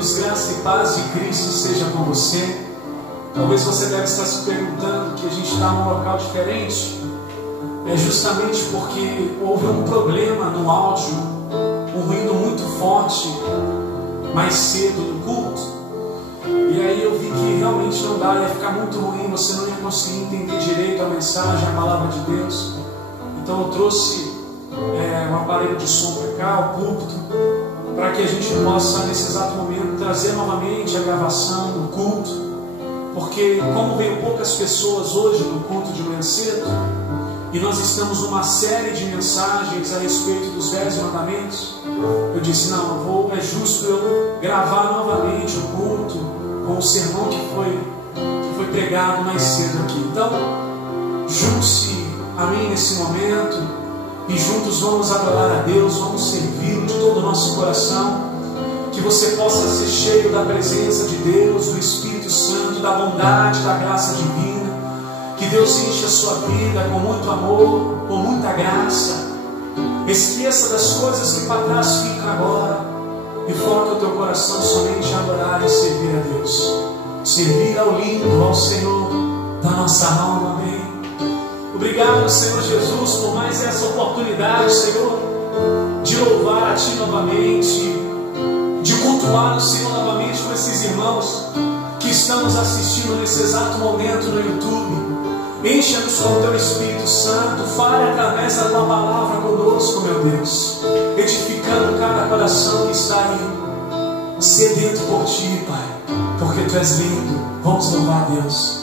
Queridos, graça e paz de Cristo seja com você. Talvez você deve estar se perguntando que a gente está num local diferente. É justamente porque houve um problema no áudio, um ruído muito forte mais cedo no culto. E aí eu vi que realmente não dá, ia ficar muito ruim, você não ia conseguir entender direito a mensagem, a palavra de Deus. Então eu trouxe um aparelho de som para cá, o púlpito, para que a gente possa nesse exato momento trazer novamente a gravação do culto. Porque como veio poucas pessoas hoje no culto de manhã cedo, e nós estamos numa série de mensagens a respeito dos 10 mandamentos, eu disse, não, é justo eu gravar novamente o culto com o sermão que foi pregado mais cedo aqui. Então, junte-se a mim nesse momento e juntos vamos adorar a Deus, vamos servi-lo de todo o nosso coração, que você possa ser cheio da presença de Deus, do Espírito Santo, da bondade, da graça divina. Que Deus enche a sua vida com muito amor, com muita graça. Esqueça das coisas que para trás ficam agora e foca o teu coração somente em adorar e servir a Deus. Servir ao lindo, ao Senhor da nossa alma, amém. Obrigado, Senhor Jesus, por mais essa oportunidade, Senhor, de louvar a Ti novamente, de cultuar o Senhor novamente com esses irmãos que estão nos assistindo nesse exato momento no YouTube. Encha-nos com o Teu Espírito Santo, fale através da Tua palavra conosco, meu Deus, edificando cada coração que está aí, sedento por Ti, Pai, porque Tu és lindo. Vamos louvar a Deus.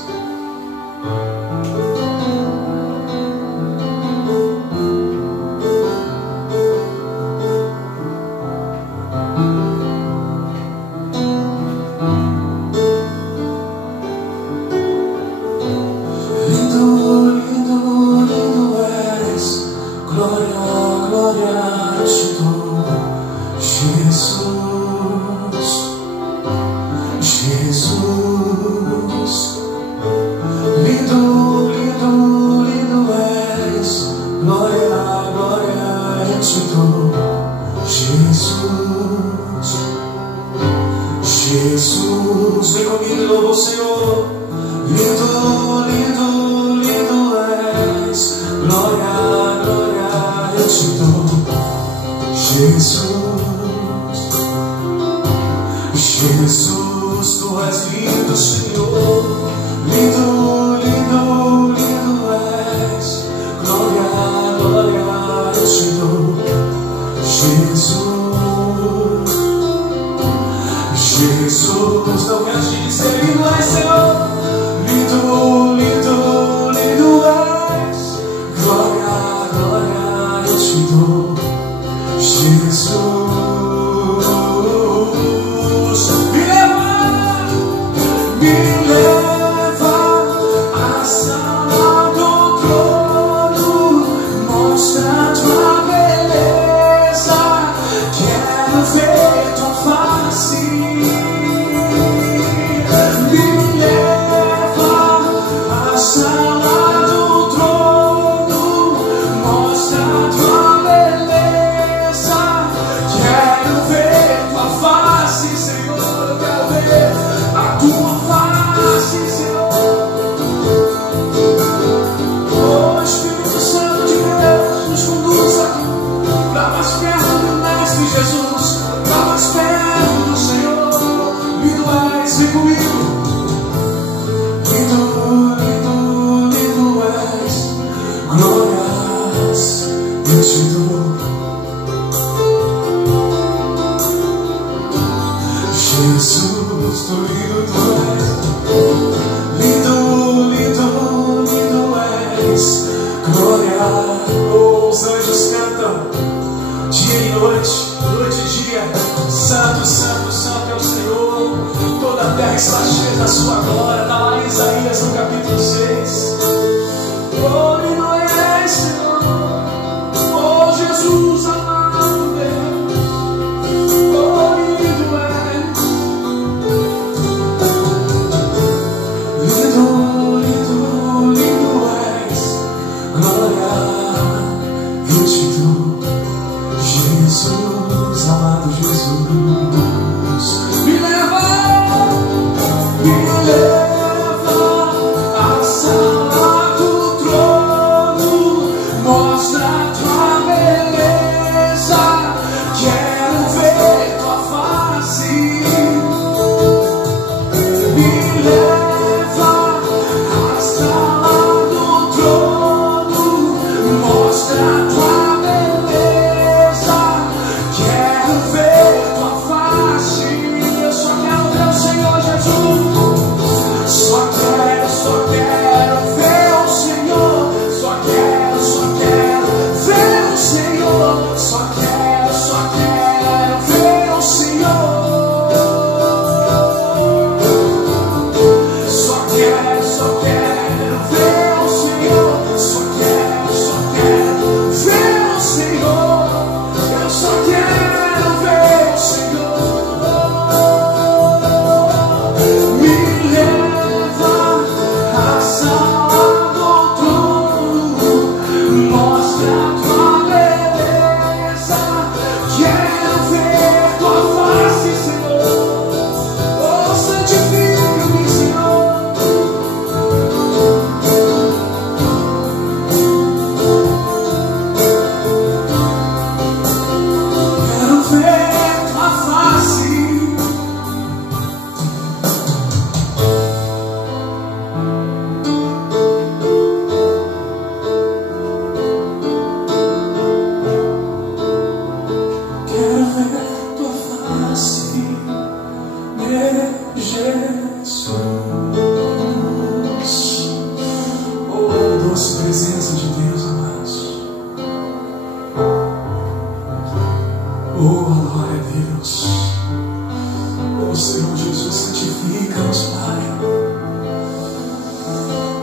Jesus, vem comigo e louva o Senhor. Lindo, lindo, lindo és. Glória, glória, eu te dou. Jesus, Jesus, Tu és lindo, Senhor. Lindo, lindo, lindo és. Glória, glória, eu te dou. Jesus, Jesus, não canse de dizer lindo és, Senhor. Lindo, lindo, lindo és. Glória, glória, eu te dou. Jesus, me leva à sala do trono, mostra a Tua beleza, quero ver Tua face. Está cheia da Sua glória, está lá em Isaías no capítulo 6. Oh, lindo és, Senhor. Oh, Jesus amado Deus. Oh, lindo és. Lindo, lindo, lindo és. Glória, eu te dou. Jesus amado Jesus.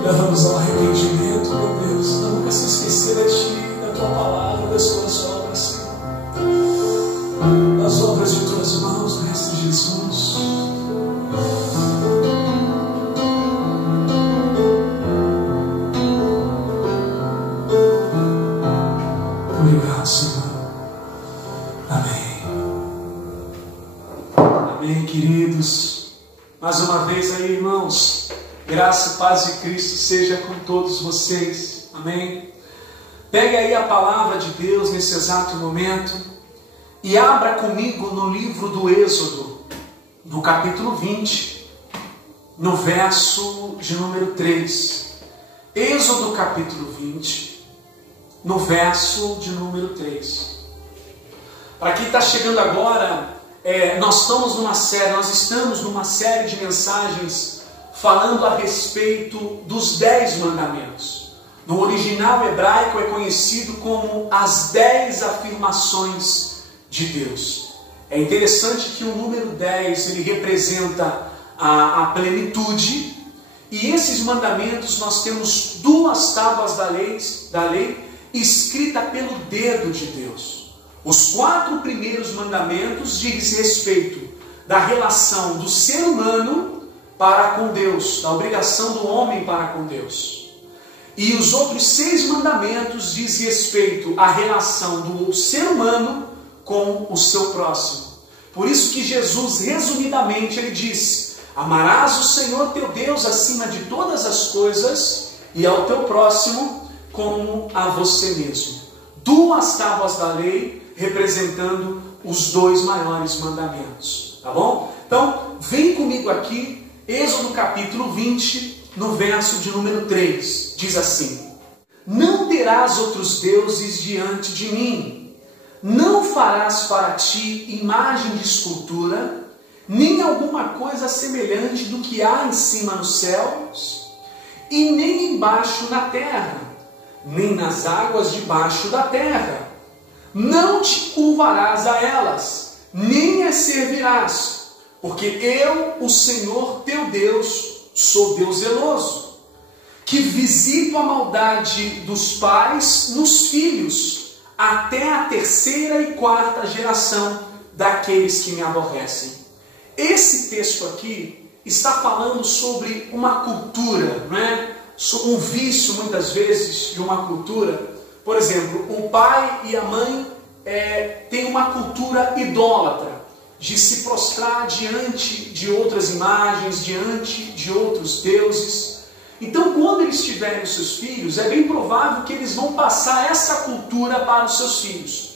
Leva-nos ao arrependimento, meu Deus, nunca se esquecer de Ti, da Tua palavra, das Tuas obras, Senhor. Das obras de Tuas mãos, Mestre Jesus. Obrigado, Senhor. Amém. Amém, queridos. Mais uma vez aí, irmãos. Graça e paz de Cristo seja com todos vocês. Amém. Pegue aí a palavra de Deus nesse exato momento e abra comigo no livro do Êxodo, no capítulo 20, no verso de número 3. Êxodo capítulo 20, no verso de número 3. Para quem está chegando agora, nós estamos numa série de mensagens falando a respeito dos 10 mandamentos. No original hebraico é conhecido como as 10 afirmações de Deus. É interessante que o número 10 ele representa a plenitude, e esses mandamentos nós temos 2 tábuas da lei escrita pelo dedo de Deus. Os 4 primeiros mandamentos dizem respeito da relação do ser humano para com Deus, da obrigação do homem para com Deus. E os outros 6 mandamentos dizem respeito à relação do ser humano com o seu próximo. Por isso que Jesus, resumidamente, ele disse: amarás o Senhor teu Deus acima de todas as coisas e ao teu próximo como a você mesmo. 2 tábuas da lei representando os 2 maiores mandamentos. Tá bom? Então, vem comigo aqui. Êxodo capítulo 20, no verso de número 3, diz assim: não terás outros deuses diante de mim, não farás para ti imagem de escultura, nem alguma coisa semelhante do que há em cima nos céus, e nem embaixo na terra, nem nas águas debaixo da terra. Não te curvarás a elas, nem as servirás, porque eu, o Senhor teu Deus, sou Deus zeloso, que visito a maldade dos pais nos filhos, até a 3ª e 4ª geração daqueles que me aborrecem. Esse texto aqui está falando sobre uma cultura, não é? Um vício, muitas vezes, de uma cultura. Por exemplo, o pai e a mãe têm uma cultura idólatra, de se prostrar diante de outras imagens, diante de outros deuses. Então, quando eles tiverem os seus filhos, é bem provável que eles vão passar essa cultura para os seus filhos.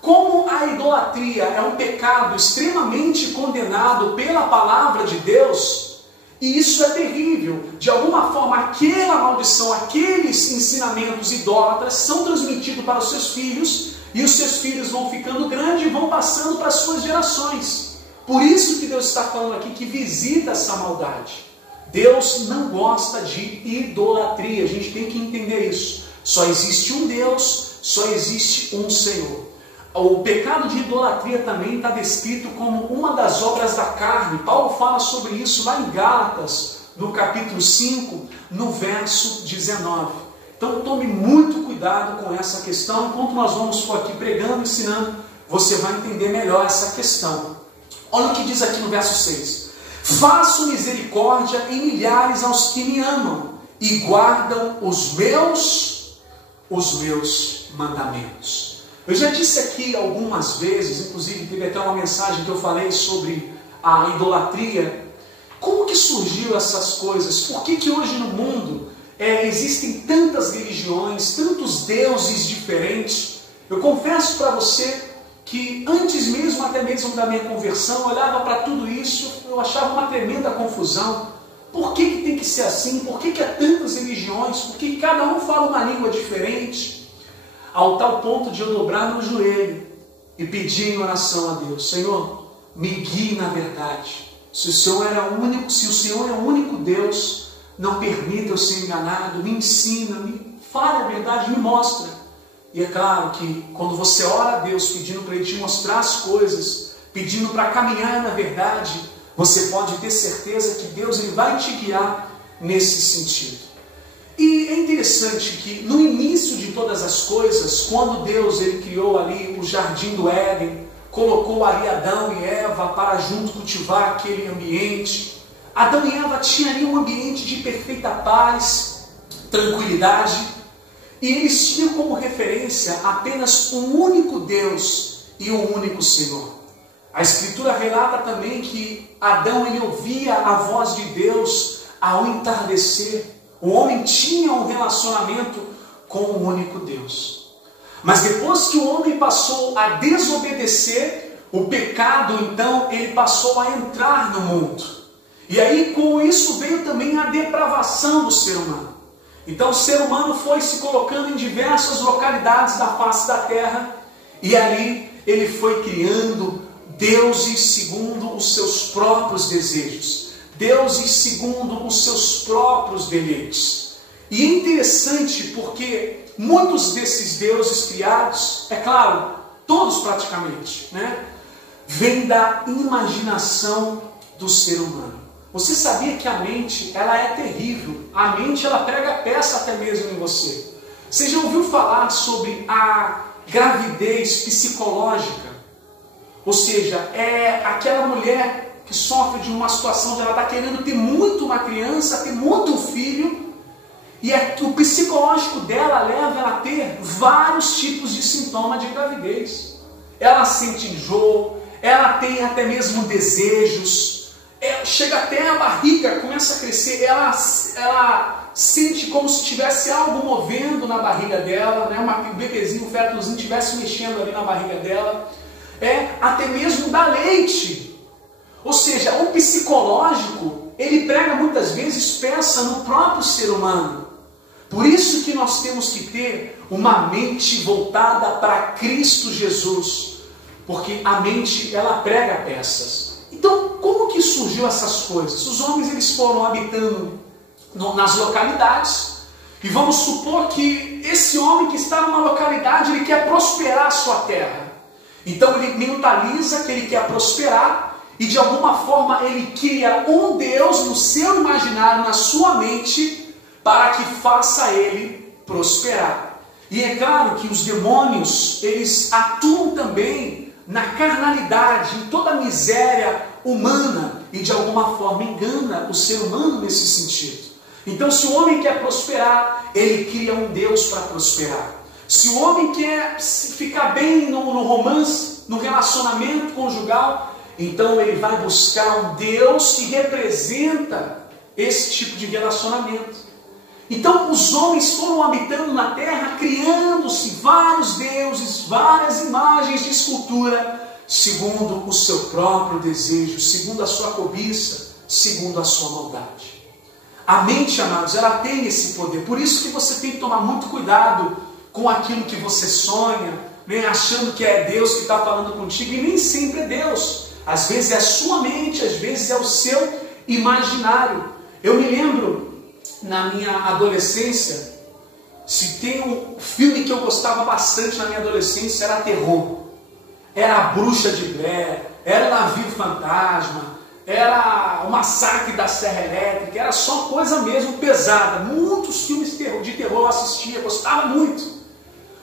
Como a idolatria é um pecado extremamente condenado pela palavra de Deus, e isso é terrível, de alguma forma aquela maldição, aqueles ensinamentos idólatras são transmitidos para os seus filhos, e os seus filhos vão ficando grandes e vão passando para as suas gerações. Por isso que Deus está falando aqui que visita essa maldade. Deus não gosta de idolatria, a gente tem que entender isso. Só existe um Deus, só existe um Senhor. O pecado de idolatria também está descrito como uma das obras da carne. Paulo fala sobre isso lá em Gálatas, no capítulo 5, no verso 19. Então tome muito cuidado com essa questão. Enquanto nós vamos por aqui pregando, ensinando, você vai entender melhor essa questão. Olha o que diz aqui no verso 6. Faço misericórdia em milhares aos que me amam e guardam os meus mandamentos. Eu já disse aqui algumas vezes, inclusive teve até uma mensagem que eu falei sobre a idolatria. Como que surgiu essas coisas? Por que hoje no mundo existem tantas religiões, tantos deuses diferentes? Eu confesso para você que antes mesmo, até mesmo da minha conversão, eu olhava para tudo isso, eu achava uma tremenda confusão. Por que tem que ser assim? Por que há tantas religiões? Por que cada um fala uma língua diferente? Ao tal ponto de eu dobrar meu joelho e pedir em oração a Deus: Senhor, me guie na verdade. Se o Senhor é o único Deus, não permita eu ser enganado, me ensina, me fale a verdade, me mostra. E é claro que quando você ora a Deus pedindo para Ele te mostrar as coisas, pedindo para caminhar na verdade, você pode ter certeza que Deus ele vai te guiar nesse sentido. E é interessante que no início de todas as coisas, quando Deus ele criou ali o jardim do Éden, colocou ali Adão e Eva para juntos cultivar aquele ambiente, Adão e Eva tinham ali um ambiente de perfeita paz, tranquilidade, e eles tinham como referência apenas um único Deus e um único Senhor. A Escritura relata também que Adão ele ouvia a voz de Deus ao entardecer. O homem tinha um relacionamento com o único Deus. Mas depois que o homem passou a desobedecer, o pecado então ele passou a entrar no mundo. E aí com isso veio também a depravação do ser humano. Então o ser humano foi se colocando em diversas localidades da face da terra, e ali ele foi criando deuses segundo os seus próprios desejos, deuses segundo os seus próprios deleites. E é interessante porque muitos desses deuses criados, é claro, todos praticamente, vêm da imaginação do ser humano. Você sabia que a mente, ela é terrível? A mente, ela prega peça até mesmo em você. Você já ouviu falar sobre a gravidez psicológica? Ou seja, é aquela mulher que sofre de uma situação de ela está querendo ter muito uma criança, ter muito um filho, e o psicológico dela leva ela a ter vários tipos de sintomas de gravidez. Ela sente enjoo, ela tem até mesmo desejos, chega até a barriga, começa a crescer, ela sente como se tivesse algo movendo na barriga dela, um bebezinho, um fetozinho estivesse mexendo ali na barriga dela, até mesmo dá leite. Ou seja, o psicológico, ele prega muitas vezes peça no próprio ser humano. Por isso que nós temos que ter uma mente voltada para Cristo Jesus, porque a mente, ela prega peças. Então, como que surgiu essas coisas? Os homens eles foram habitando nas localidades, e vamos supor que esse homem que está numa localidade, ele quer prosperar a sua terra. Então ele mentaliza que ele quer prosperar, e de alguma forma ele cria um Deus no seu imaginário, na sua mente, para que faça ele prosperar. E é claro que os demônios, eles atuam também na carnalidade, em toda a miséria humana, e de alguma forma engana o ser humano nesse sentido. Então se o homem quer prosperar, ele cria um Deus para prosperar. Se o homem quer ficar bem no romance, no relacionamento conjugal, então ele vai buscar um Deus que representa esse tipo de relacionamento. Então os homens foram habitando na terra, criando-se vários deuses, várias imagens de escultura, segundo o seu próprio desejo, segundo a sua cobiça, segundo a sua maldade. A mente, amados, ela tem esse poder. Por isso que você tem que tomar muito cuidado com aquilo que você sonha, né, achando que é Deus que está falando contigo, e nem sempre é Deus. Às vezes é a sua mente, às vezes é o seu imaginário. Eu me lembro, na minha adolescência, se tem um filme que eu gostava bastante na minha adolescência, era terror. Era a Bruxa de Blair, era o Navio Fantasma, era o Massacre da Serra Elétrica, era só coisa mesmo pesada. Muitos filmes de terror eu assistia, gostava muito.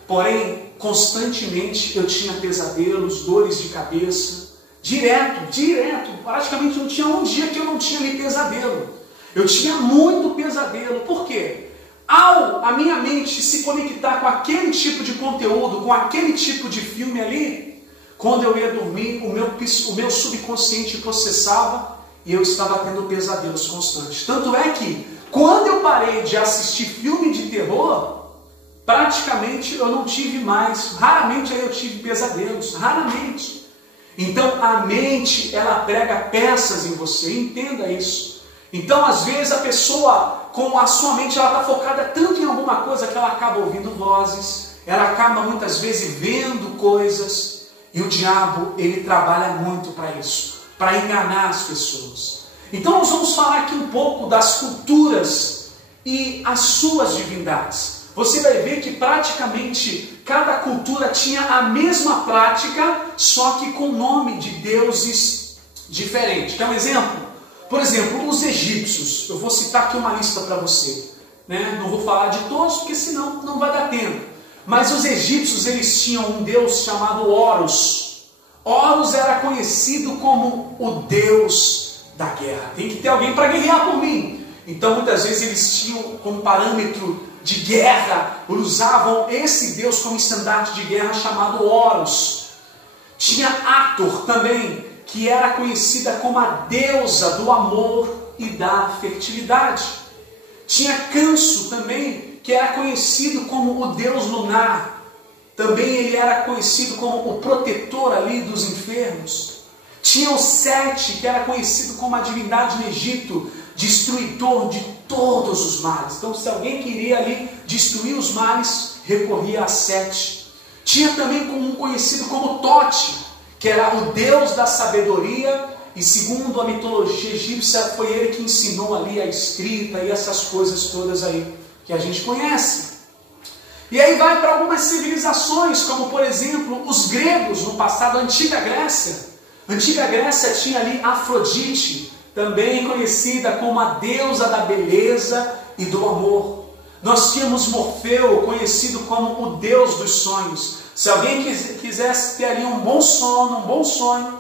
Porém, constantemente eu tinha pesadelos, dores de cabeça, direto, praticamente não tinha um dia que eu não tinha ali pesadelo. Eu tinha muito pesadelo. Por quê? Ao a minha mente se conectar com aquele tipo de conteúdo, com aquele tipo de filme ali, quando eu ia dormir, o meu subconsciente processava e eu estava tendo pesadelos constantes. Tanto é que, quando eu parei de assistir filme de terror, praticamente eu não tive mais, raramente aí eu tive pesadelos, raramente. Então a mente, ela prega peças em você, entenda isso. Então às vezes a pessoa, com a sua mente, ela está focada tanto em alguma coisa que ela acaba ouvindo vozes, ela acaba muitas vezes vendo coisas. E o diabo, ele trabalha muito para isso, para enganar as pessoas. Então nós vamos falar aqui um pouco das culturas e as suas divindades. Você vai ver que praticamente cada cultura tinha a mesma prática, só que com nome de deuses diferentes. Quer um exemplo? Por exemplo, os egípcios. Eu vou citar aqui uma lista para você, né? Não vou falar de todos, porque senão não vai dar tempo. Mas os egípcios, eles tinham um deus chamado Horus. Horus era conhecido como o deus da guerra. Tem que ter alguém para guerrear por mim. Então muitas vezes eles tinham como parâmetro de guerra, usavam esse deus como estandarte de guerra chamado Horus. Tinha Hathor também, que era conhecida como a deusa do amor e da fertilidade. Tinha Canso também, que era conhecido como o deus lunar. Também ele era conhecido como o protetor ali dos enfermos. Tinha o Sete, que era conhecido como a divindade no Egito, destruidor de todos os males. Então, se alguém queria ali destruir os males, recorria a Sete. Tinha também um conhecido como Tote, que era o deus da sabedoria, e segundo a mitologia egípcia, foi ele que ensinou ali a escrita e essas coisas todas aí que a gente conhece. E aí vai para algumas civilizações, como por exemplo os gregos no passado, a Antiga Grécia. A Antiga Grécia tinha ali Afrodite, também conhecida como a deusa da beleza e do amor. Nós tínhamos Morfeu, conhecido como o deus dos sonhos. Se alguém quisesse ter ali um bom sono, um bom sonho,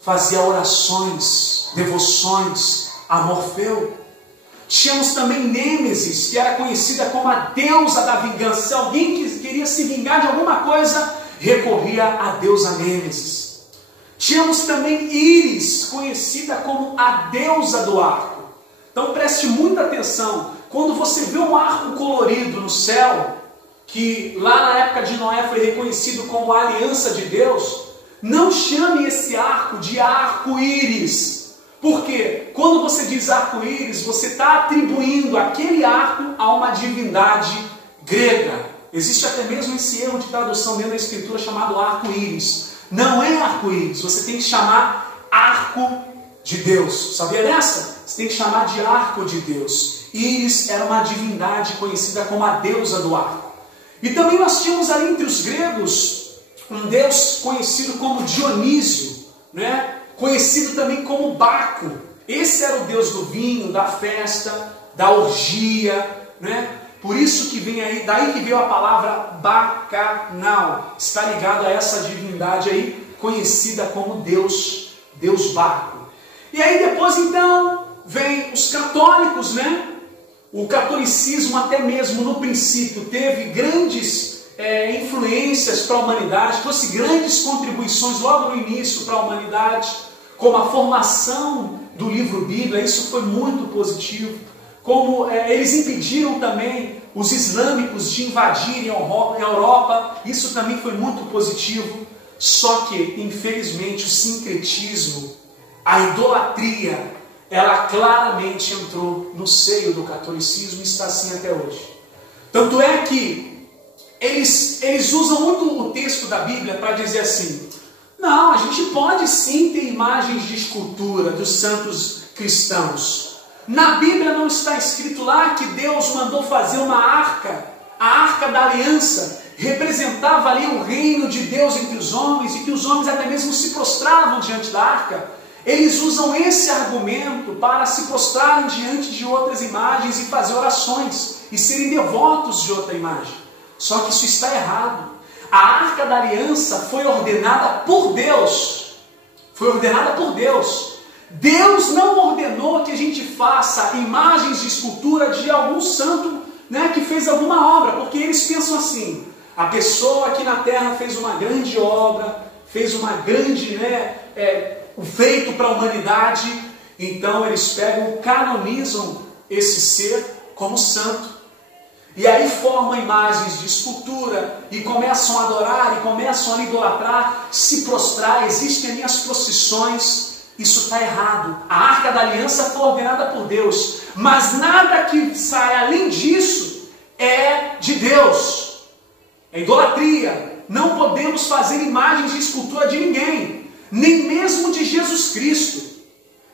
fazia orações, devoções a Morfeu. Tínhamos também Nêmesis, que era conhecida como a deusa da vingança. Se alguém queria se vingar de alguma coisa, recorria à deusa Nêmesis. Tínhamos também Íris, conhecida como a deusa do arco. Então preste muita atenção. Quando você vê um arco colorido no céu, que lá na época de Noé foi reconhecido como a aliança de Deus, não chame esse arco de arco-íris. Porque quando você diz arco-íris, você está atribuindo aquele arco a uma divindade grega. Existe até mesmo esse erro de tradução dentro da escritura chamado arco-íris. Não é arco-íris, você tem que chamar arco de Deus. Sabia dessa? Você tem que chamar de arco de Deus. Íris era uma divindade conhecida como a deusa do arco. E também nós tínhamos ali entre os gregos um deus conhecido como Dionísio, né? Conhecido também como Baco. Esse era o deus do vinho, da festa, da orgia, né? Por isso que vem aí, daí que veio a palavra bacanal. Está ligado a essa divindade aí, conhecida como Deus Baco. E aí depois então, vem os católicos, né? O catolicismo até mesmo no princípio teve grandes influências para a humanidade, trouxe grandes contribuições logo no início para a humanidade, como a formação do livro Bíblia. Isso foi muito positivo. Como eles impediram também os islâmicos de invadirem a Europa, isso também foi muito positivo. Só que, infelizmente, o sincretismo, a idolatria, ela claramente entrou no seio do catolicismo e está assim até hoje. Tanto é que eles usam muito o texto da Bíblia para dizer assim, não, a gente pode sim ter imagens de escultura dos santos cristãos. Na Bíblia não está escrito lá que Deus mandou fazer uma arca, a arca da aliança, representava ali o reino de Deus entre os homens, e que os homens até mesmo se prostravam diante da arca. Eles usam esse argumento para se prostrarem diante de outras imagens e fazer orações, e serem devotos de outra imagem. Só que isso está errado. A arca da aliança foi ordenada por Deus. Foi ordenada por Deus. Deus não ordenou que a gente faça imagens de escultura de algum santo, né, que fez alguma obra, porque eles pensam assim, a pessoa aqui na terra fez uma grande obra, fez uma grande, feito para a humanidade, então eles pegam, canonizam esse ser como santo. E aí formam imagens de escultura e começam a adorar, e começam a idolatrar, se prostrar, existem ali as procissões. Isso está errado. A arca da aliança foi ordenada por Deus, mas nada que sai além disso é de Deus. É idolatria. Não podemos fazer imagens de escultura de ninguém, nem mesmo de Jesus Cristo.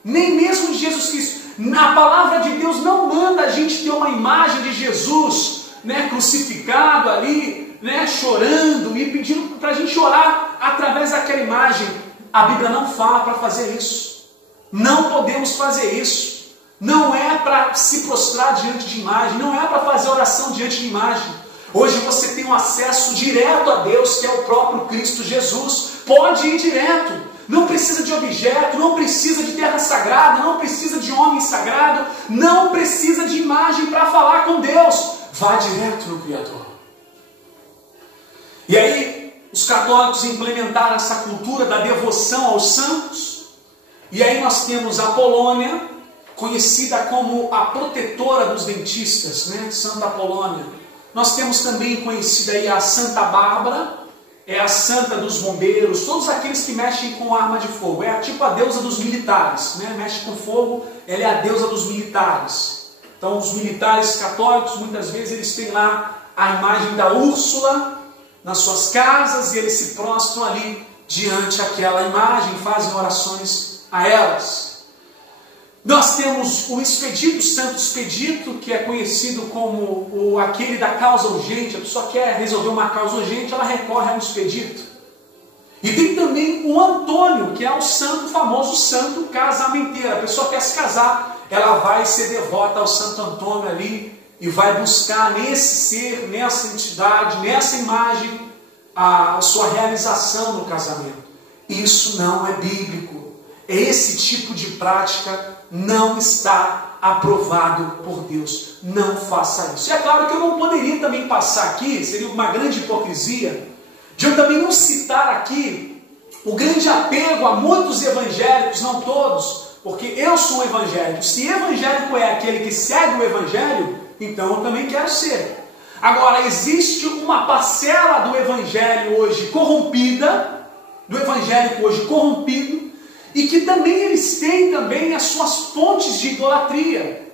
Nem mesmo de Jesus Cristo. A palavra de Deus não manda a gente ter uma imagem de Jesus, crucificado ali, chorando e pedindo para a gente orar através daquela imagem. A Bíblia não fala para fazer isso. Não podemos fazer isso. Não é para se prostrar diante de imagem. Não é para fazer oração diante de imagem. Hoje você tem um acesso direto a Deus, que é o próprio Cristo Jesus. Pode ir direto. Não precisa de objeto, não precisa de terra sagrada, não precisa de homem sagrado, não precisa de imagem para falar com Deus. Vá direto no Criador. E aí, os católicos implementaram essa cultura da devoção aos santos. E aí nós temos a Polônia, conhecida como a protetora dos dentistas, Santa Polônia. Nós temos também conhecida aí a Santa Bárbara, é a santa dos bombeiros, todos aqueles que mexem com arma de fogo. É tipo a deusa dos militares, mexe com fogo, ela é a deusa dos militares. Então os militares católicos, muitas vezes, eles têm lá a imagem da Úrsula nas suas casas, e eles se prostram ali diante daquela imagem, fazem orações a elas. Nós temos o Expedito, o Santo Expedito, que é conhecido como aquele da causa urgente. A pessoa quer resolver uma causa urgente, ela recorre ao Expedito. E tem também o Antônio, que é o santo, famoso santo casamenteiro. A pessoa quer se casar, ela vai ser devota ao Santo Antônio ali e vai buscar nesse ser, nessa entidade, nessa imagem, a sua realização no casamento. Isso não é bíblico. Esse tipo de prática não está aprovado por Deus. Não faça isso. E é claro que eu não poderia também passar aqui, seria uma grande hipocrisia, de eu também não citar aqui o grande apego a muitos evangélicos, não todos, porque eu sou um evangélico. Se evangélico é aquele que segue o evangelho, então eu também quero ser. Agora, existe uma parcela do evangelho hoje corrompida, do evangélico hoje corrompido, e que também eles têm também as suas fontes de idolatria.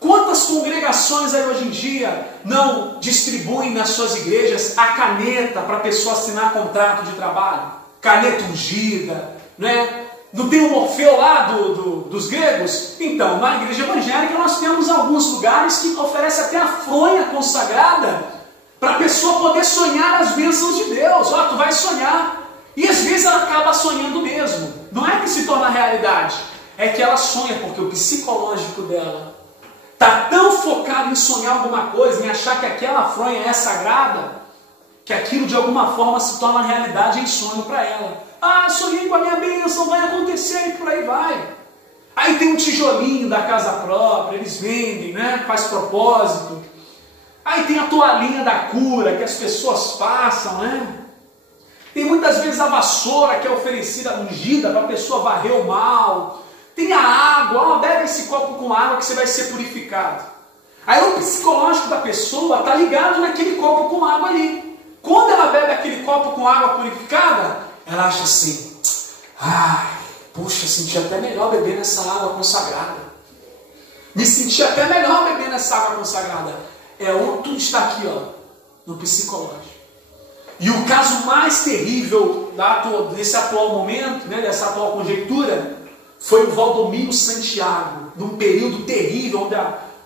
Quantas congregações aí hoje em dia não distribuem nas suas igrejas a caneta para a pessoa assinar contrato de trabalho? Caneta ungida, Não tem o Morfeu lá dos gregos? Então, na igreja evangélica nós temos alguns lugares que oferecem até a fronha consagrada para a pessoa poder sonhar as bênçãos de Deus. Tu vai sonhar. E às vezes ela acaba sonhando mesmo. Não é que se torna realidade, é que ela sonha porque o psicológico dela está tão focado em sonhar alguma coisa, em achar que aquela fronha é sagrada, que aquilo de alguma forma se torna realidade em sonho para ela. Sonhei com a minha bênção, vai acontecer, e por aí vai. Aí tem um tijolinho da casa própria, eles vendem, faz propósito. Aí tem a toalhinha da cura que as pessoas passam, Tem muitas vezes a vassoura que é oferecida, ungida, para a pessoa varrer o mal. Tem a água, bebe esse copo com água que você vai ser purificado. Aí o psicológico da pessoa está ligado naquele copo com água ali. Quando ela bebe aquele copo com água purificada, ela acha assim, puxa, senti até melhor beber nessa água consagrada. Me senti até melhor beber nessa água consagrada. Tudo está aqui, no psicológico. E o caso mais terrível desse atual momento, né, dessa atual conjectura, foi o Valdomiro Santiago, num período terrível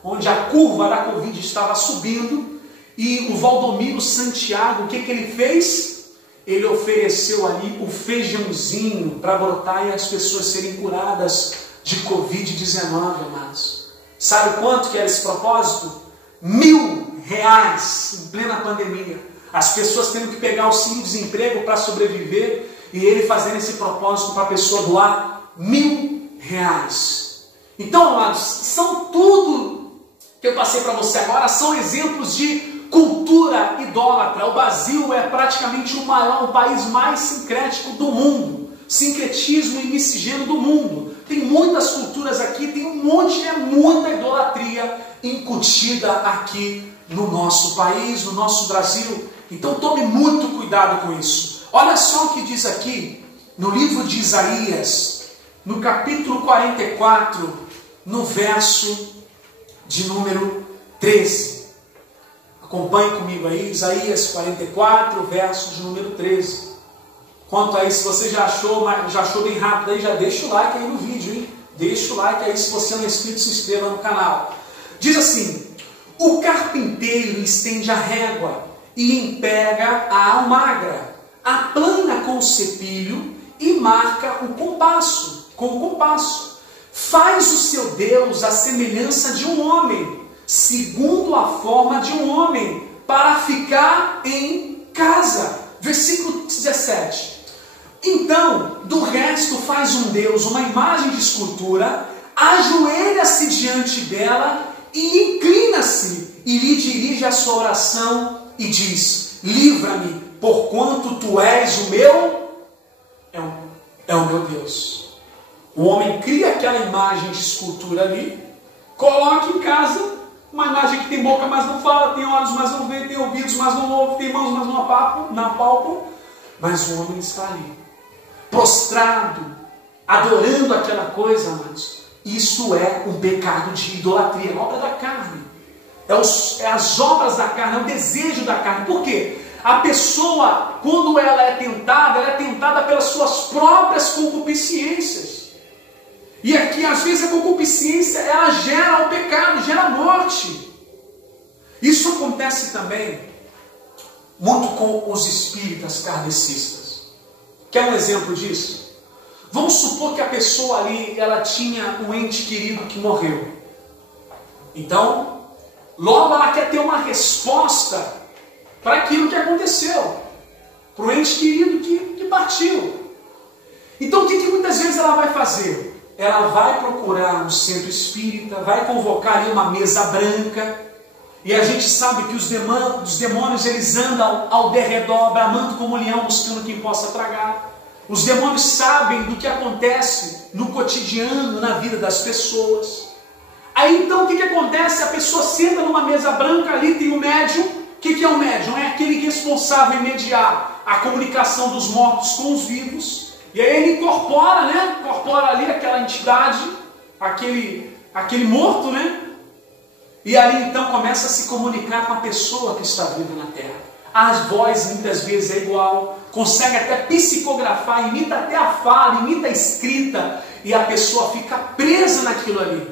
onde a curva da Covid estava subindo, e o Valdomiro Santiago, o que ele fez? Ele ofereceu ali o feijãozinho para brotar e as pessoas serem curadas de Covid-19, amados. Sabe quanto que era esse propósito? R$1.000 em plena pandemia. As pessoas tendo que pegar auxílio-desemprego para sobreviver, e ele fazendo esse propósito para a pessoa doar R$1.000. Então, amados, são tudo que eu passei para você agora, são exemplos de cultura idólatra. O Brasil é praticamente o país mais sincrético do mundo, sincretismo e miscigeno do mundo. Tem muitas culturas aqui, tem muita idolatria incutida aqui no nosso país, no nosso Brasil. Então tome muito cuidado com isso. Olha só o que diz aqui no livro de Isaías, no capítulo 44, no verso de número 13. Acompanhe comigo aí, Isaías 44, verso de número 13. Quanto a isso, se você já achou bem rápido aí, já deixa o like aí no vídeo, hein? Deixa o like aí, se você não é inscrito, se inscreva no canal. Diz assim: o carpinteiro estende a régua e empega a almagra, aplana com o cepilho e marca o compasso, com o compasso. Faz o seu Deus a semelhança de um homem, segundo a forma de um homem, para ficar em casa. Versículo 17. Então, do resto faz um Deus, uma imagem de escultura, ajoelha-se diante dela e inclina-se, e lhe dirige a sua oração e diz: livra-me, porquanto tu és o meu, é o meu Deus. O homem cria aquela imagem de escultura ali, coloca em casa, uma imagem que tem boca, mas não fala, tem olhos, mas não vê, tem ouvidos, mas não ouve, tem mãos, mas não apalpam, mas o homem está ali, prostrado, adorando aquela coisa, amados. Isso é um pecado de idolatria, é obra da carne. É as obras da carne, é o desejo da carne. Por quê? A pessoa, quando ela é tentada pelas suas próprias concupiscências. E aqui, às vezes, a concupiscência, ela gera o pecado, gera a morte. Isso acontece também muito com os espíritas kardecistas. Quer um exemplo disso? Vamos supor que a pessoa ali, ela tinha um ente querido que morreu. Então, logo ela quer ter uma resposta para aquilo que aconteceu, para o ente querido que partiu. Então, o que muitas vezes ela vai fazer? Ela vai procurar um centro espírita, vai convocar ali uma mesa branca, e a gente sabe que os demônios eles andam ao derredor, bramando como leão, buscando quem possa tragar. Os demônios sabem do que acontece no cotidiano, na vida das pessoas. Aí então o que acontece? A pessoa senta numa mesa branca, ali tem o médium. O que é o médium? É aquele responsável em mediar a comunicação dos mortos com os vivos. E aí ele incorpora, né? Incorpora ali aquela entidade, aquele morto, né? E ali então começa a se comunicar com a pessoa que está viva na terra. A voz muitas vezes é igual, consegue até psicografar, imita até a fala, imita a escrita, e a pessoa fica presa naquilo ali.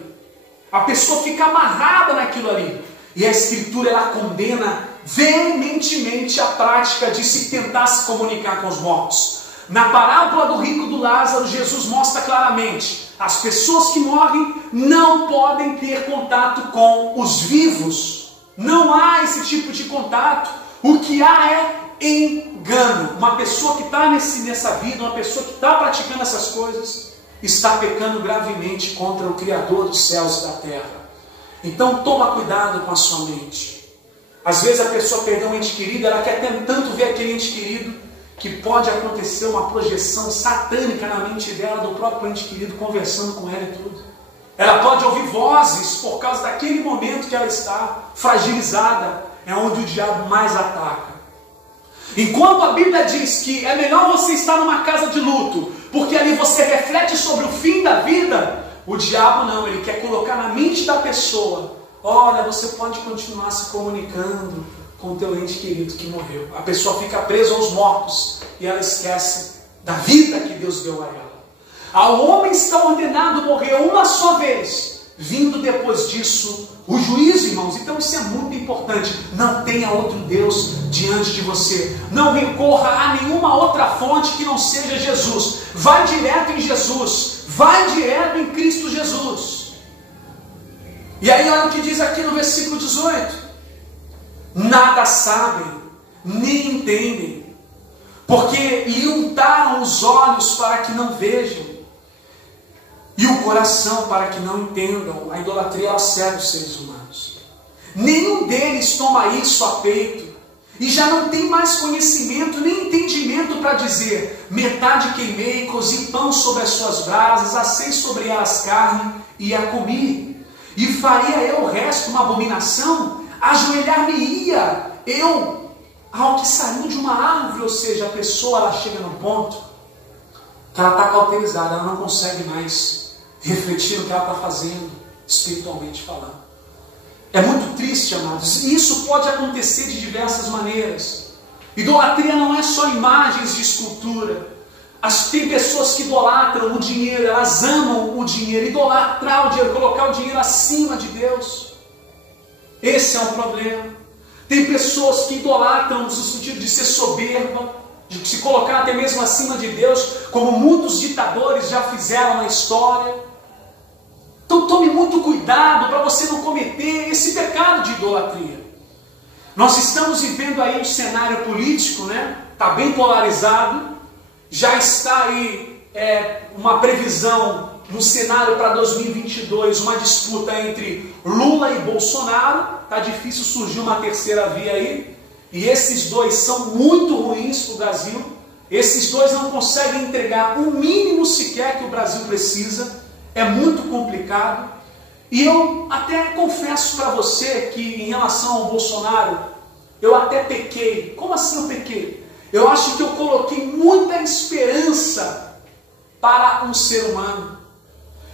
A pessoa fica amarrada naquilo ali. E a Escritura ela condena veementemente a prática de se tentar se comunicar com os mortos. Na parábola do rico e do Lázaro, Jesus mostra claramente: as pessoas que morrem não podem ter contato com os vivos. Não há esse tipo de contato. O que há é engano. Uma pessoa que está nessa vida, uma pessoa que está praticando essas coisas, está pecando gravemente contra o Criador dos céus e da terra. Então toma cuidado com a sua mente. Às vezes a pessoa perdeu um ente querido, ela quer tanto ver aquele ente querido, que pode acontecer uma projeção satânica na mente dela, do próprio ente querido, conversando com ela e tudo. Ela pode ouvir vozes por causa daquele momento que ela está fragilizada. É onde o diabo mais ataca. Enquanto a Bíblia diz que é melhor você estar numa casa de luto, porque ali você reflete sobre o fim da vida, o diabo não, ele quer colocar na mente da pessoa: olha, você pode continuar se comunicando com o teu ente querido que morreu. A pessoa fica presa aos mortos e ela esquece da vida que Deus deu a ela. Ao homem está ordenado morrer uma só vez, vindo depois disso o juízo, irmãos. Então isso é muito importante. Não tenha outro Deus diante de você. Não recorra a nenhuma outra fonte que não seja Jesus. Vai direto em Jesus. Vai direto em Cristo Jesus. E aí olha o que diz aqui no versículo 18. Nada sabem, nem entendem, porque lhe untaram os olhos para que não vejam, e o coração para que não entendam. A idolatria, ela cega os seres humanos. Nenhum deles toma isso a peito, e já não tem mais conhecimento nem entendimento para dizer: metade queimei, cozi pão sobre as suas brasas, assei sobre elas carne e a comi. E faria eu o resto uma abominação? Ajoelhar-me-ia eu ao que saiu de uma árvore. Ou seja, a pessoa, ela chega no ponto que ela está cauterizada, ela não consegue mais refletir no que ela está fazendo, espiritualmente falando. É muito triste, amados. E isso pode acontecer de diversas maneiras. Idolatria não é só imagens de escultura. Tem pessoas que idolatram o dinheiro, elas amam o dinheiro, idolatrar o dinheiro, colocar o dinheiro acima de Deus. Esse é um problema. Tem pessoas que idolatram no sentido de ser soberba, de se colocar até mesmo acima de Deus, como muitos ditadores já fizeram na história. Então tome muito cuidado para você não cometer esse pecado de idolatria. Nós estamos vivendo aí um cenário político, né? Está bem polarizado. Já está aí uma previsão no cenário para 2022, uma disputa entre Lula e Bolsonaro. Está difícil surgir uma terceira via aí. E esses dois são muito ruins para o Brasil. Esses dois não conseguem entregar o mínimo sequer que o Brasil precisa. É muito complicado. E eu até confesso para você que em relação ao Bolsonaro, eu até pequei. Como assim eu pequei? Eu acho que eu coloquei muita esperança para um ser humano.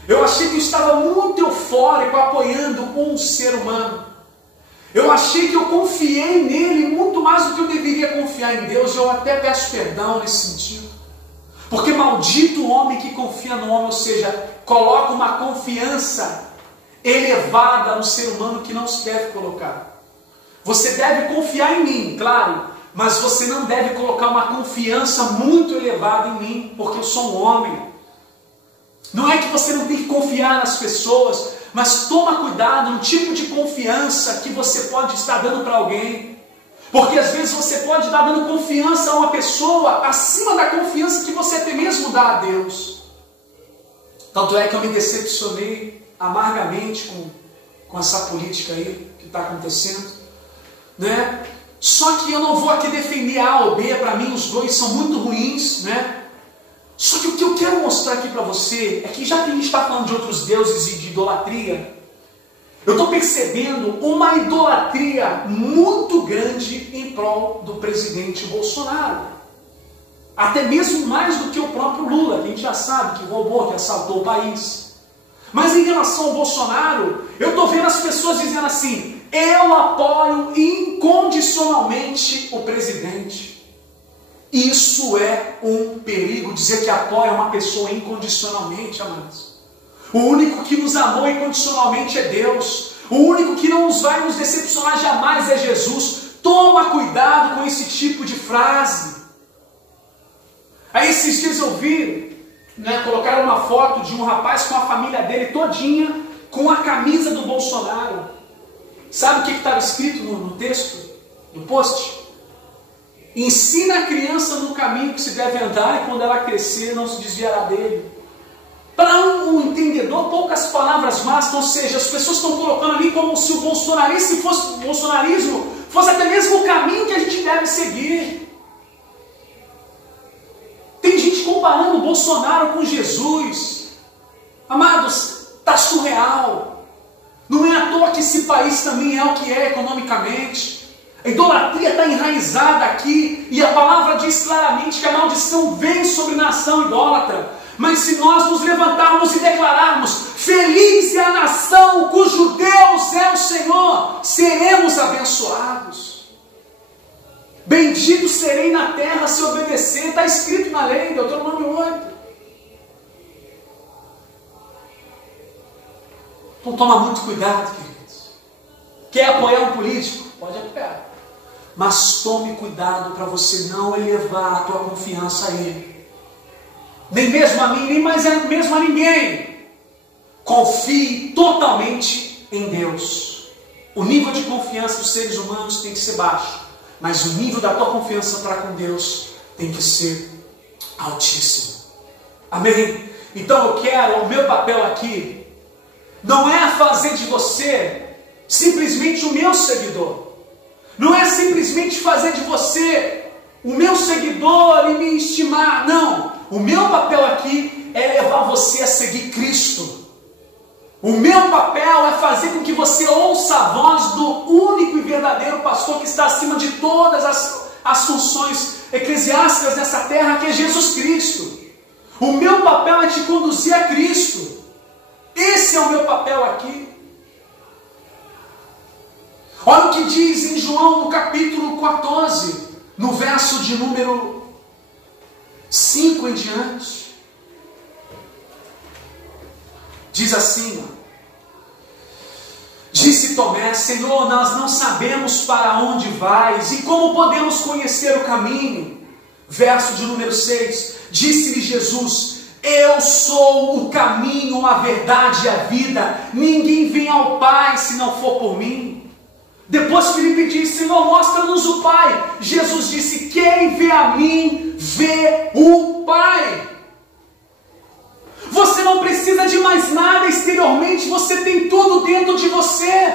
Eu achei que eu estava muito eufórico apoiando um ser humano. Eu achei que eu confiei nele muito mais do que eu deveria confiar em Deus. Eu até peço perdão nesse sentido. Porque maldito o homem que confia no homem, ou seja, coloca uma confiança elevada no ser humano que não se deve colocar. Você deve confiar em mim, claro, mas você não deve colocar uma confiança muito elevada em mim, porque eu sou um homem. Não é que você não tem que confiar nas pessoas, mas toma cuidado no tipo de confiança que você pode estar dando para alguém. Porque às vezes você pode estar dando confiança a uma pessoa acima da confiança que você até mesmo dá a Deus. Tanto é que eu me decepcionei amargamente com essa política aí que está acontecendo, né? Só que eu não vou aqui defender A ou B. Para mim os dois são muito ruins, né? Só que o que eu quero mostrar aqui para você é que, já que a gente está falando de outros deuses e de idolatria, eu estou percebendo uma idolatria muito grande em prol do presidente Bolsonaro. Até mesmo mais do que o próprio Lula, que a gente já sabe que roubou, que assaltou o país. Mas em relação ao Bolsonaro, eu estou vendo as pessoas dizendo assim: eu apoio incondicionalmente o presidente. Isso é um perigo, dizer que apoia uma pessoa incondicionalmente, amados. O único que nos amou incondicionalmente é Deus. O único que não nos vai nos decepcionar jamais é Jesus. Toma cuidado com esse tipo de frase. Aí esses dias eu vi, né, colocaram uma foto de um rapaz com a família dele todinha, com a camisa do Bolsonaro. Sabe o que estava escrito no texto, no post? Ensina a criança no caminho que se deve andar, e quando ela crescer não se desviará dele. Para um entendedor, poucas palavras bastam. Ou seja, as pessoas estão colocando ali como se o bolsonarismo fosse até mesmo o caminho que a gente deve seguir. Tem gente comparando o Bolsonaro com Jesus. Amados, está surreal. Não é à toa que esse país também é o que é economicamente. A idolatria está enraizada aqui, e a palavra diz claramente que a maldição vem sobre a nação idólatra. Mas se nós nos levantarmos e declararmos: feliz é a nação cujo Deus é o Senhor, seremos abençoados. Bendito serei na terra se obedecer. Está escrito na lei, Deuteronômio 8. Então toma muito cuidado, queridos. Quer apoiar um político? Pode apoiar. Mas tome cuidado para você não elevar a tua confiança a ele. Nem mesmo a mim, nem mais mesmo a ninguém. Confie totalmente em Deus. O nível de confiança dos seres humanos tem que ser baixo, mas o nível da tua confiança para com Deus tem que ser altíssimo. Amém? Então eu quero, o meu papel aqui não é fazer de você simplesmente o meu seguidor. Não é simplesmente fazer de você o meu seguidor e me estimar. Não. O meu papel aqui é levar você a seguir Cristo. O meu papel é fazer com que você ouça a voz do único e verdadeiro pastor que está acima de todas as funções eclesiásticas dessa terra, que é Jesus Cristo. O meu papel é te conduzir a Cristo. Esse é o meu papel aqui. Olha o que diz em João no capítulo 14, no verso de número 5 em diante. Diz assim: disse Tomé, Senhor, nós não sabemos para onde vais e como podemos conhecer o caminho. Verso de número 6, disse-lhe Jesus: eu sou o caminho, a verdade e a vida, ninguém vem ao Pai se não for por mim. Depois Filipe disse: Senhor, mostra-nos o Pai. Jesus disse: quem vê a mim, vê o Pai. Você não precisa de mais nada exteriormente, você tem tudo dentro de você.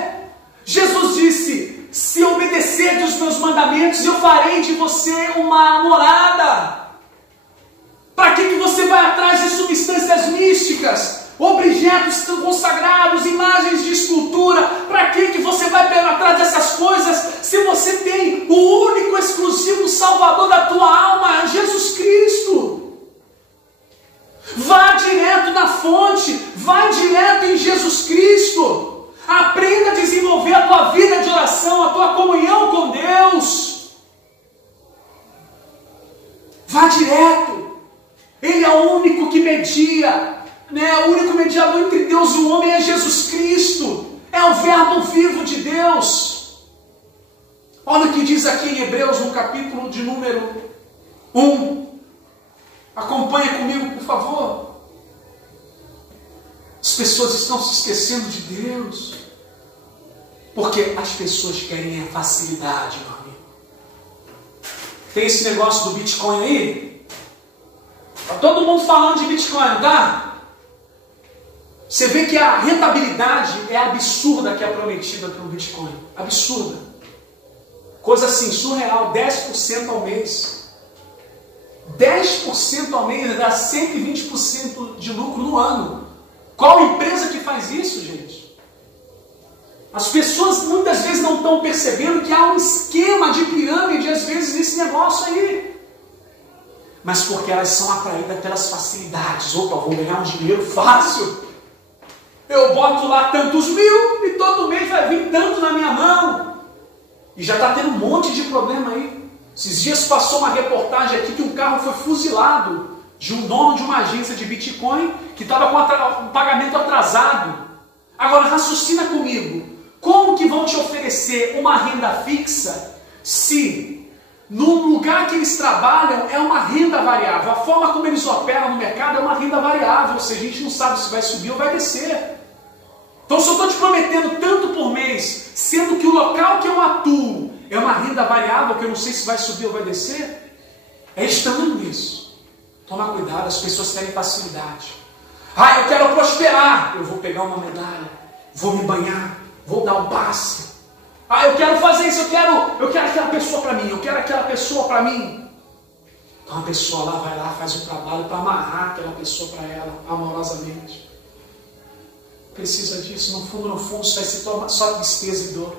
Jesus disse: se obedecerdes os meus mandamentos, eu farei de você uma morada. Para que você vai atrás de substâncias místicas, objetos consagrados, imagens de escultura? Para que você vai atrás dessas coisas, se você tem o único, exclusivo Salvador da tua alma, Jesus Cristo? Vá direto na fonte, vai direto em Jesus Cristo. Aprenda a desenvolver a tua vida de oração, a tua comunhão com Deus. Vá direto. Ele é o único que media, o único mediador entre Deus e o homem é Jesus Cristo. É o verbo vivo de Deus. Olha o que diz aqui em Hebreus, no capítulo de número 1. Acompanha comigo, por favor. As pessoas estão se esquecendo de Deus, porque as pessoas querem a facilidade, meu amigo. Tem esse negócio do Bitcoin aí? Está todo mundo falando de Bitcoin, não tá? Você vê que a rentabilidade é absurda que é prometida pelo Bitcoin. Absurda. Coisa assim, surreal, 10% ao mês. 10% ao mês dá 120% de lucro no ano. Qual empresa que faz isso, gente? As pessoas muitas vezes não estão percebendo que há um esquema de pirâmide, às vezes, nesse negócio aí. Mas porque elas são atraídas pelas facilidades. Opa, vou ganhar um dinheiro fácil. Eu boto lá tantos mil e todo mês vai vir tanto na minha mão. E já está tendo um monte de problema aí. Esses dias passou uma reportagem aqui que um carro foi fuzilado de um dono de uma agência de Bitcoin que estava com um pagamento atrasado. Agora raciocina comigo. Como que vão te oferecer uma renda fixa se no lugar que eles trabalham é uma renda variável? A forma como eles operam no mercado é uma renda variável, ou seja, a gente não sabe se vai subir ou vai descer. Então se eu estou te prometendo tanto por mês, sendo que o local que eu atuo é uma renda variável, que eu não sei se vai subir ou vai descer, é estranho isso. Toma cuidado, as pessoas querem facilidade. Ah, eu quero prosperar, eu vou pegar uma medalha, vou me banhar, vou dar um passe. Ah, eu quero fazer isso, eu quero aquela pessoa para mim, eu quero aquela pessoa para mim. Então a pessoa lá vai lá, faz um trabalho para amarrar aquela pessoa para ela, amorosamente. Precisa disso, no fundo, isso vai se tornar só tristeza e dor.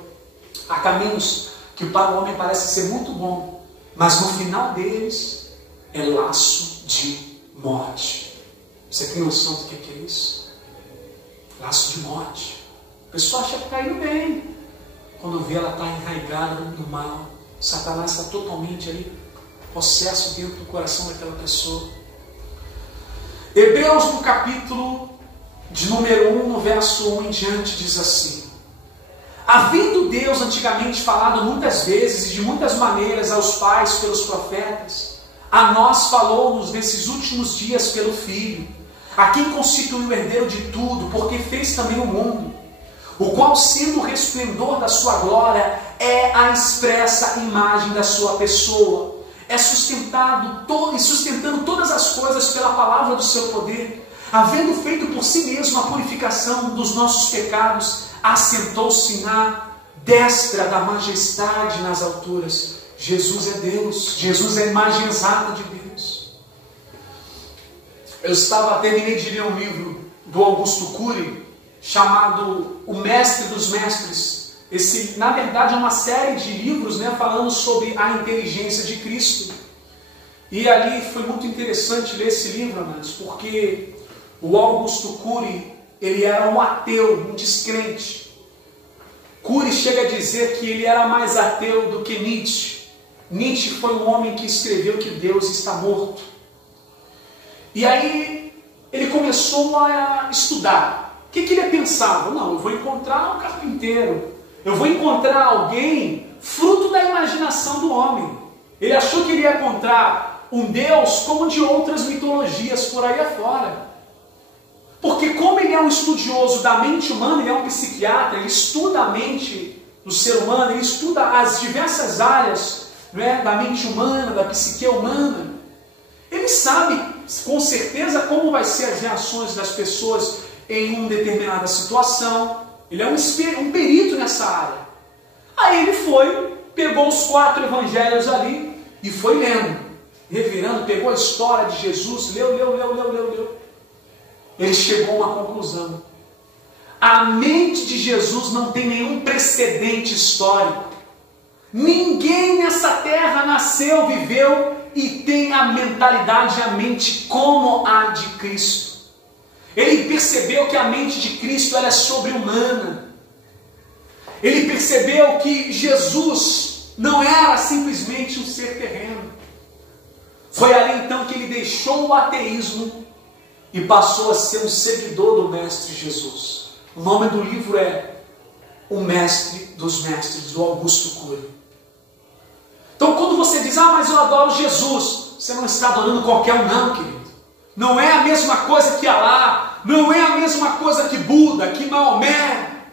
Há caminhos que para o homem parece ser muito bom, mas no final deles é laço de morte. Você tem noção do que é isso? Laço de morte. A pessoa acha que está indo bem, quando vê ela está enraizada no mal, Satanás está totalmente ali, possesso dentro do coração daquela pessoa. Hebreus, no capítulo de número 1, no verso 1 em diante, diz assim: havendo Deus antigamente falado muitas vezes e de muitas maneiras aos pais pelos profetas, a nós falou-nos nesses últimos dias pelo Filho, a quem constituiu o herdeiro de tudo, porque fez também o mundo, o qual, sendo o resplendor da sua glória, é a expressa imagem da sua pessoa, é sustentando todas as coisas pela palavra do seu poder, havendo feito por si mesmo a purificação dos nossos pecados, assentou-se na destra da majestade nas alturas. Jesus é Deus, Jesus é a imagem exata de Deus. Terminei de ler um livro do Augusto Cury, chamado O Mestre dos Mestres. Esse, na verdade, é uma série de livros, falando sobre a inteligência de Cristo. E ali foi muito interessante ler esse livro, amados, porque o Augusto Cury, ele era um ateu, um descrente. Cury chega a dizer que ele era mais ateu do que Nietzsche. Nietzsche foi um homem que escreveu que Deus está morto. E aí ele começou a estudar. O que ele pensava? Não, eu vou encontrar um carpinteiro. Eu vou encontrar alguém fruto da imaginação do homem. Ele achou que ele ia encontrar um Deus como de outras mitologias por aí afora. Porque como ele é um estudioso da mente humana, ele é um psiquiatra, ele estuda a mente do ser humano, ele estuda as diversas áreas da mente humana, da psique humana. Ele sabe com certeza como vai ser as reações das pessoas em uma determinada situação. Ele é um perito nessa área. Aí ele pegou os 4 evangelhos ali e foi lendo, revirando, pegou a história de Jesus, leu. Ele chegou a uma conclusão. A mente de Jesus não tem nenhum precedente histórico. Ninguém nessa terra nasceu, viveu e tem a mentalidade, a mente como a de Cristo. Ele percebeu que a mente de Cristo era sobre-humana. Ele percebeu que Jesus não era simplesmente um ser terreno. Foi ali então que ele deixou o ateísmo e passou a ser um seguidor do Mestre Jesus. O nome do livro é O Mestre dos Mestres, do Augusto Cury. Então quando você diz, mas eu adoro Jesus, você não está adorando qualquer um não, querido. Não é a mesma coisa que Alá, não é a mesma coisa que Buda, que Maomé.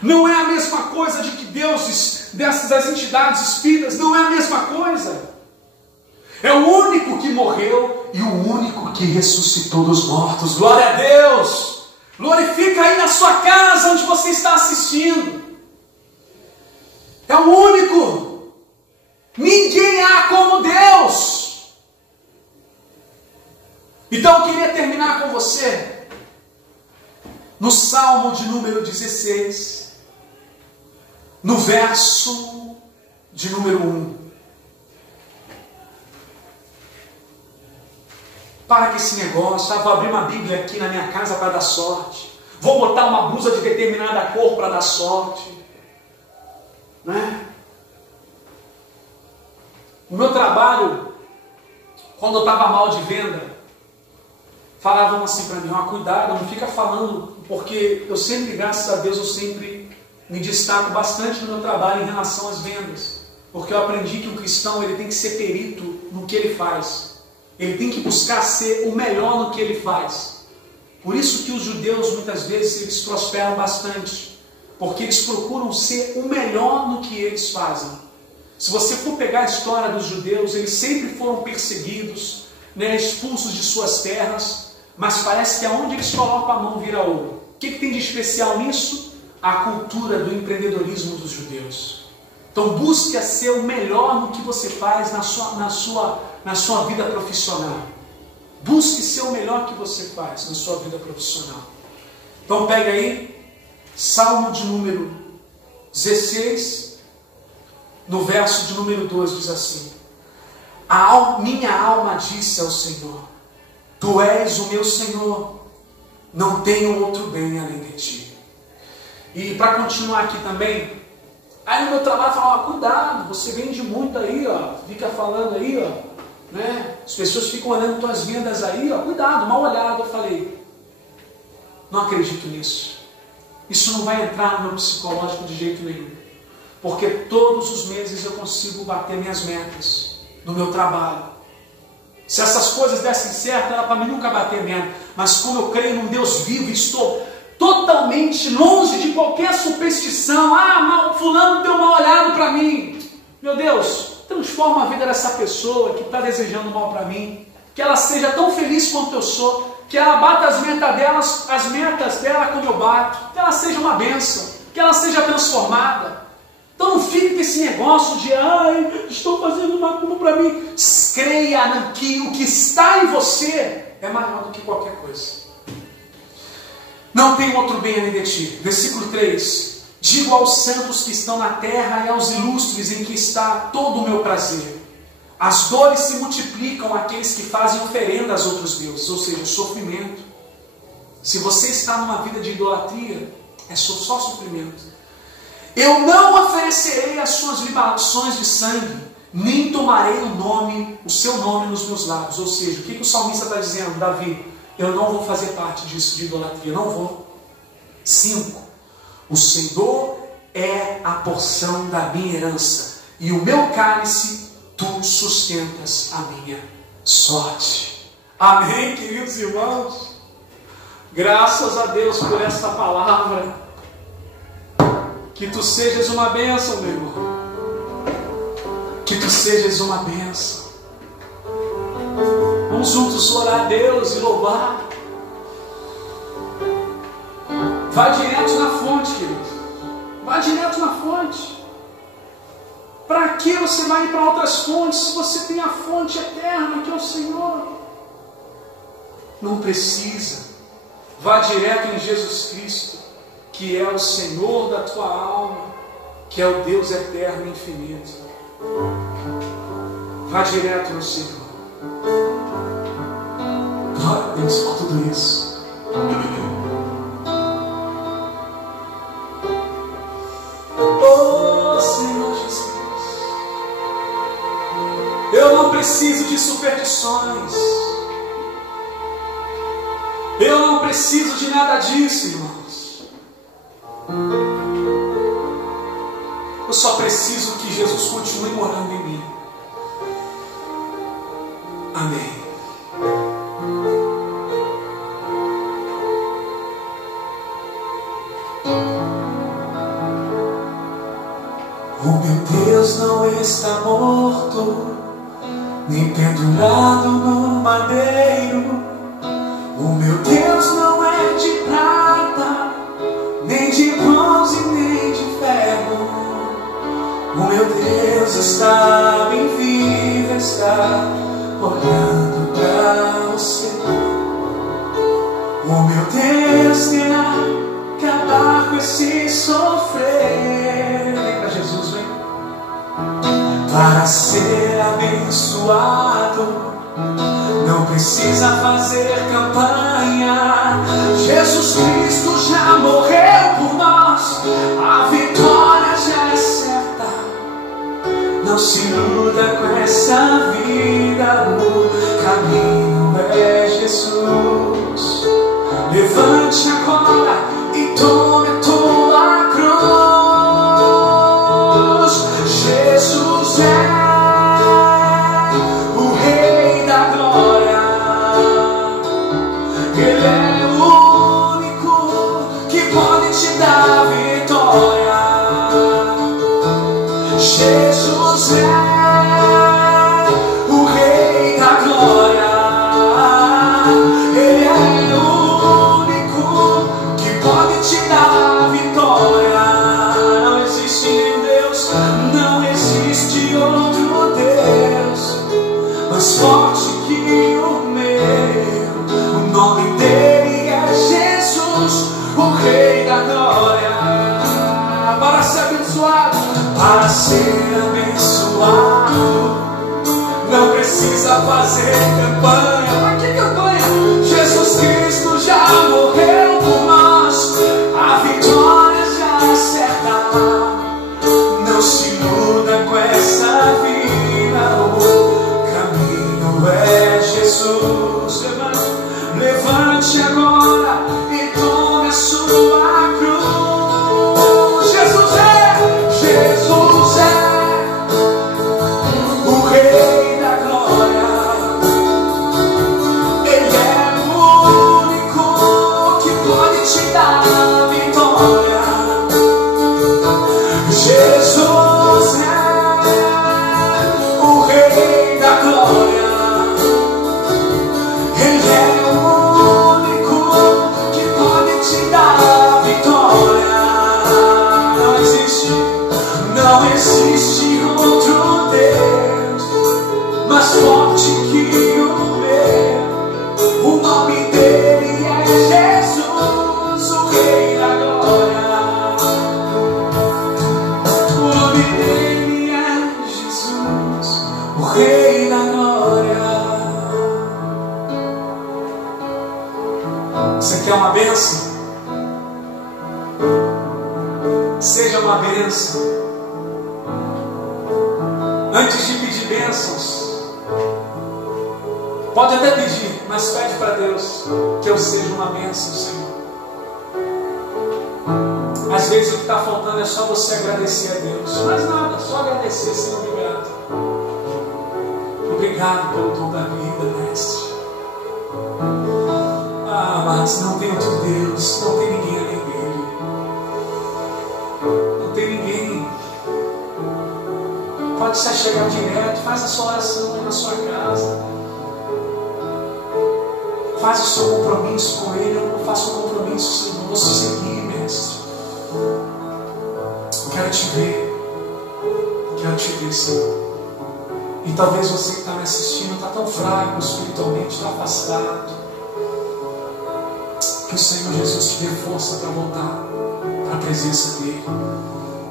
Não é a mesma coisa de que deuses das entidades espíritas, não é a mesma coisa. É o único que morreu e o único que ressuscitou dos mortos. Glória a Deus! Glorifica aí na sua casa onde você está assistindo. É o único. Ninguém há como Deus. Então eu queria terminar com você no Salmo de número 16, no verso de número 1. Para com esse negócio, vou abrir uma Bíblia aqui na minha casa para dar sorte. Vou botar uma blusa de determinada cor para dar sorte. No meu trabalho, quando eu estava mal de venda, falavam assim para mim, cuidado, não fica falando, porque eu sempre, graças a Deus, eu sempre me destaco bastante no meu trabalho em relação às vendas. Porque eu aprendi que um cristão ele tem que ser perito no que ele faz. Ele tem que buscar ser o melhor no que ele faz. Por isso que os judeus, muitas vezes, eles prosperam bastante. Porque eles procuram ser o melhor no que eles fazem. Se você for pegar a história dos judeus, eles sempre foram perseguidos, expulsos de suas terras. Mas parece que aonde eles colocam a mão vira ouro. O que tem de especial nisso? A cultura do empreendedorismo dos judeus. Então busque a ser o melhor no que você faz na sua vida profissional. Busque ser o melhor que você faz na sua vida profissional. Então pega aí, Salmo de número 16, no verso de número 2 diz assim: minha alma disse ao Senhor, Tu és o meu Senhor, não tenho outro bem além de Ti. E para continuar aqui também, Aí no meu trabalho falava, cuidado, você vende muito aí, ó, fica falando aí, ó, né? As pessoas ficam olhando tuas vendas aí, ó, cuidado, mal olhado. Eu falei, não acredito nisso. Isso não vai entrar no meu psicológico de jeito nenhum. Porque todos os meses eu consigo bater minhas metas no meu trabalho. Se essas coisas dessem certo, era para mim nunca bater meta. Mas como eu creio num Deus vivo, estou totalmente longe de qualquer superstição. Fulano deu mal olhado para mim. Meu Deus, transforma a vida dessa pessoa que está desejando mal para mim. Que ela seja tão feliz quanto eu sou. Que ela bata as metas dela como eu bato. Que ela seja uma bênção. Que ela seja transformada. Então não fique com esse negócio de, estou fazendo uma culpa para mim. Creia que o que está em você é maior do que qualquer coisa. Não tem outro bem além de ti. Versículo 3. Digo aos santos que estão na terra e aos ilustres em que está todo o meu prazer. As dores se multiplicam àqueles que fazem oferenda aos outros deuses, ou seja, o sofrimento. Se você está numa vida de idolatria, é só sofrimento. Eu não oferecerei as suas libações de sangue, nem tomarei o seu nome nos meus lábios. Ou seja, o que o salmista está dizendo? Davi, eu não vou fazer parte disso de idolatria, não vou. 5. O Senhor é a porção da minha herança, e o meu cálice, tu sustentas a minha sorte. Amém, queridos irmãos? Graças a Deus por essa palavra. Que tu sejas uma bênção, meu irmão. Que tu sejas uma bênção. Vamos juntos orar a Deus e louvar. Vá direto na fonte, querido. Vá direto na fonte. Para que você vai ir para outras fontes se você tem a fonte eterna que é o Senhor? Não precisa. Vá direto em Jesus Cristo, que é o Senhor da tua alma, que é o Deus eterno e infinito. Vá direto no Senhor. Glória a Deus por tudo isso. Oh Senhor Jesus, eu não preciso de superstições. Eu não preciso de nada disso, irmãos. Eu só preciso que Jesus continue morando em mim. Amém. O meu Deus não está morto, nem pendurado no madeiro. O meu Deus não é de prata, nem de bronze, nem de ferro. O meu Deus está bem vivo, está olhando para você. O meu Deus quer acabar com esse sofrer. Vem para Jesus, vem. Para ser abençoado, não precisa fazer campanha. Jesus Cristo já morreu por nós, a vitória já é certa. Não se iluda com essa vida, o caminho é Jesus. Levante agora e tome a tua cruz. Jesus é Jesus é o Rei da Glória. Ele é o único que pode te dar a vitória. Não existe nenhum Deus, não existe outro Deus mais forte que o meu. O nome dele é Jesus, o Rei da Glória. Para ser abençoado, para ser abençoado, não precisa fazer campanha. Para que campanha? Jesus Cristo já morreu por nós, a vitória já é certa. Você quer uma bênção? Seja uma bênção. Antes de pedir bênçãos, pode até pedir, mas pede para Deus que eu seja uma bênção, Senhor. Às vezes o que está faltando é só você agradecer a Deus. Mais nada, só agradecer, Senhor, obrigado. Obrigado pelo dom da vida, Mestre. Ah, mas não tem outro Deus, não tem ninguém além dele. Não tem ninguém. Pode se chegar direto, faz a sua oração aí na sua casa. Faz o seu compromisso com Ele. Eu não faço um compromisso, Senhor, eu vou te seguir, Mestre. Eu quero te ver, Senhor. E talvez você que está me assistindo está tão fraco espiritualmente, está afastado. Que o Senhor Jesus te dê força para voltar para a presença dEle.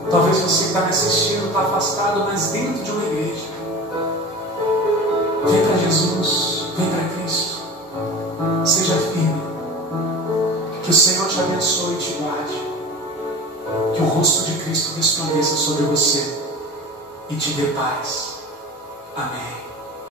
Talvez você que está me assistindo está afastado, mas dentro de uma igreja. Vem para Jesus, vem para Cristo. Seja firme. Que o Senhor te abençoe e te guarde. Que o rosto de Cristo resplandeça sobre você e te dê paz. Amém.